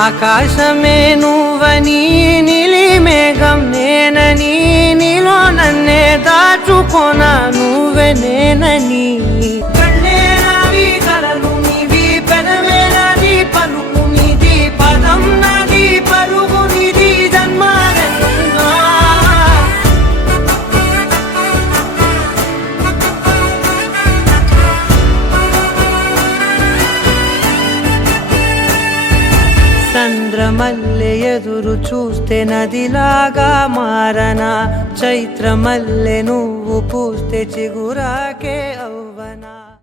ఆకాశమే నువ్వని నీలి మేఘం నేనని నీలో నన్నే దాచుకోనా నువ్వే నేనని కళ్ళే నావి కలలు నీవి పెదవే నాది పలుకు నీది పదం నాది పలుకు నీది జన్మారెన్నా చంద్రమల్లె ఎదురు చూస్తే నదిలాగా మారనా చైత్రమల్లె నువ్వు పూస్తే చిగురాకే అవ్వ